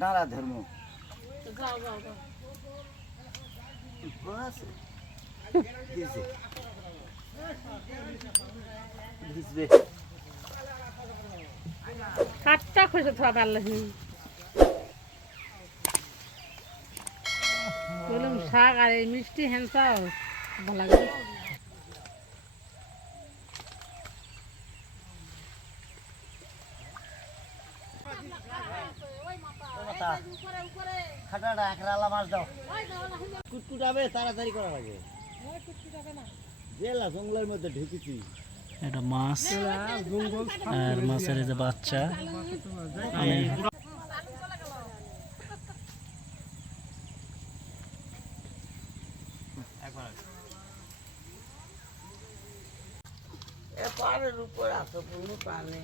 ডাঁড়া ধর্ম। কাটটা খুঁজে থাকা পারলে বললাম শাক আর এই মিষ্টি হ্যান্সাও ভালো লাগে। খাটাটা একরালা মাছ দাও। কুটকুটাবে তাড়াতাড়ি করা লাগে জেলা জঙ্গলের মধ্যে ঢুকেছি। এটা মাছ। আর মাছের যে বাচ্চা। আমি পাড়ের উপর এত কোনো পানি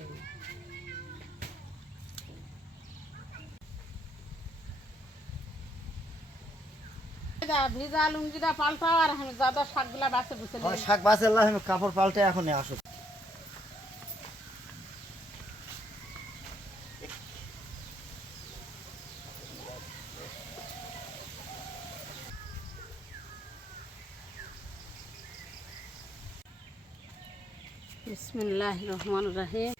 ভিজা লুঙ্গিটা পাল্টাও আর আমি দাদা শাকগুলা বাসে বুঝে শাক বাসের আমি কাপড় পাল্টে এখন আসো বিসমিল্লাহ রহমান রাহিম।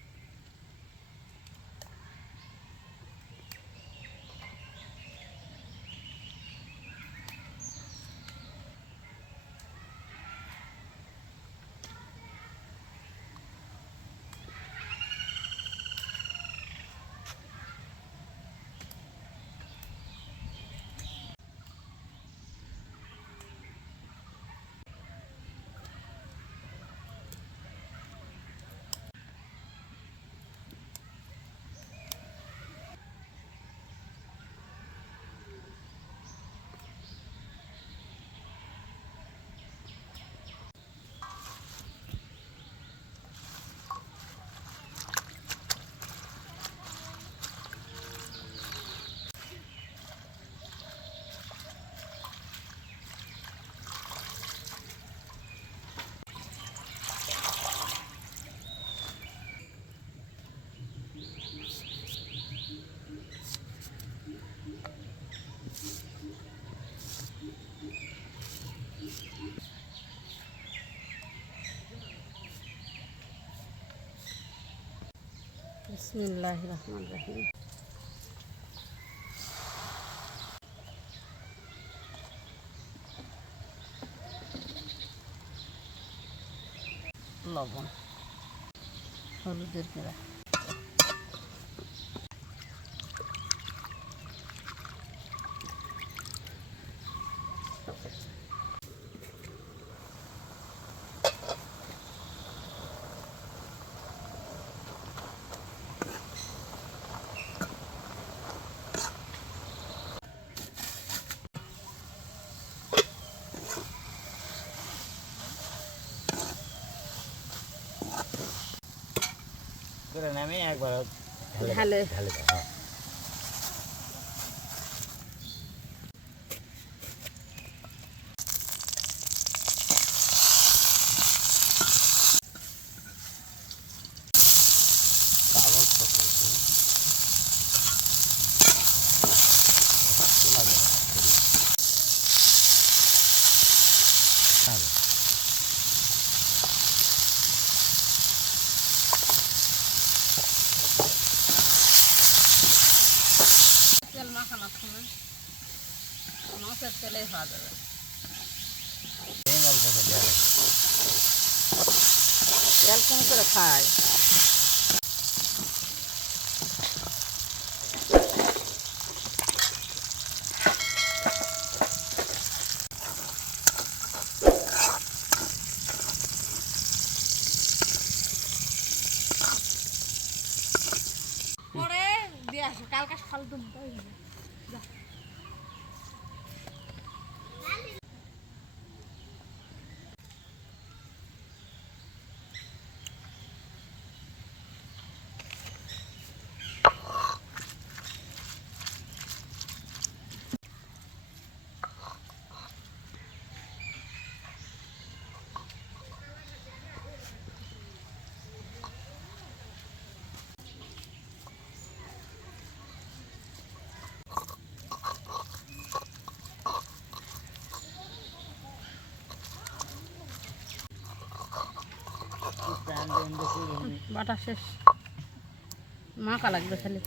বিসমিল্লাহ রহমান রাহিম লবণ হলুদের গুঁড়া করে নামে একবার ঢেলে ঢেলে দাও, হ্যাঁ। কাগজ পত্র, হুম। তোলা যাবে না, ছড়িয়ে। হ্যাঁ। তেল মাখানো সময় মাছের তেলেই হওয়া যাবে। তেল কম করে খায় বাটা শেষ। মাখা লাগবে খালি।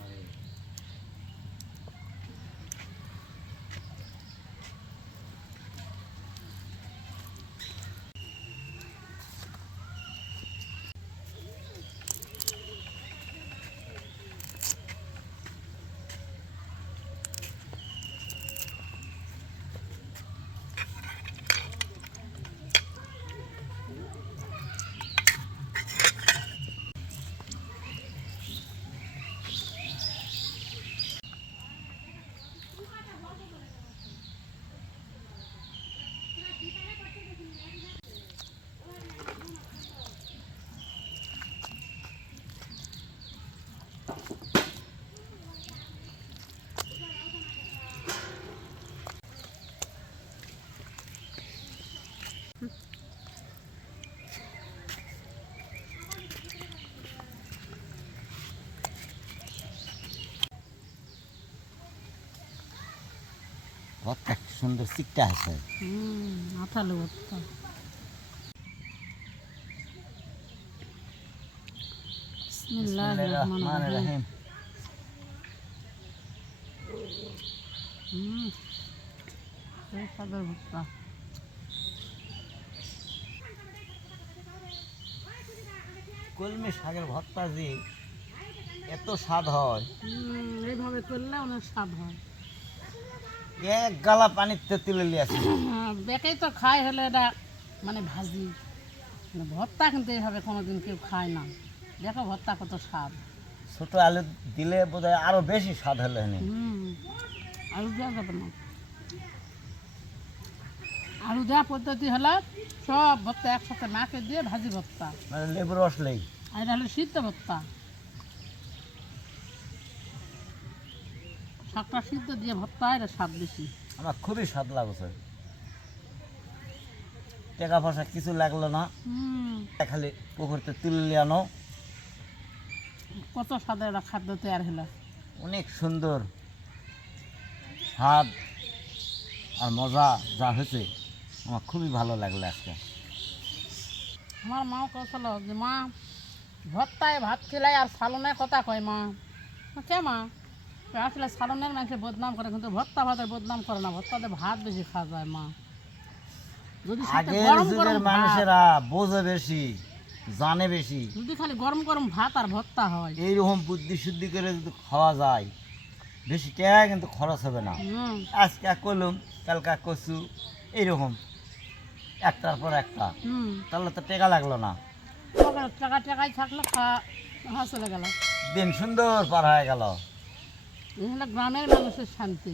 ভর্তা সুন্দর চিকটা আছে। আঠালো ভর্তা ভর্তা কলমি শাকের ভর্তা যে এত স্বাদ হয়। এইভাবে করলে অনেক স্বাদ হয়। এক গালা পানিতে তুলে লিয়াছি হ্যাঁ, বেকেই তো খায় হলে এটা মানে ভাজি। মানে ভর্তা কিন্তু এইভাবে কোনোদিন কেউ খায় না। দেখো ভর্তা কত স্বাদ। ছোট আলু দিলে বোধহয় আরও বেশি স্বাদ হলে আলু দেওয়া যাবে না। আলু দেওয়া পদ্ধতি হলো সব ভর্তা একসাথে মাকে দিয়ে ভাজি ভর্তা। মানে লেবু রস লেই। আর হলো সিদ্ধ ভর্তা। শাকটা সিদ্ধ দিয়ে ভর্তা এটা স্বাদ বেশি। আমার খুবই স্বাদ লাগছে। টাকা পয়সা কিছু লাগল না। খালি পুকুরতে তুলে লিয়ানো কত স্বাদের একটা খাদ্য তৈরি হলো। অনেক সুন্দর স্বাদ আর মজা যা হয়েছে আমার খুবই ভালো লাগল আজকে। আমার মাও কছিল যে মা ভর্তায় ভাত খেলাই আর সালনের কথা কয় মা। কে মা? আসলে সালনের মানুষের বদনাম করে কিন্তু ভর্তা ভাতের বদনাম করে না। ভর্তাতে ভাত বেশি খাওয়া যায় মা। যদি আগের যুগের মানুষেরা বোঝে বেশি জানে বেশি। যদি খালি গরম গরম ভাত আর ভর্তা হয়। এইরকম বুদ্ধি শুদ্ধি করে যদি খাওয়া যায় বেশি টাকা কিন্তু খরচ হবে না। হুম। আজকে কলম কালকা কচু এইরকম। একটার পর একটা। হুম। তাহলে তো টেকা লাগল না। টাকা টাকাই থাকলে খাওয়া চলে গেল। দিন সুন্দর পার হয়ে গেল। হলো গ্রামের মানুষের শান্তি।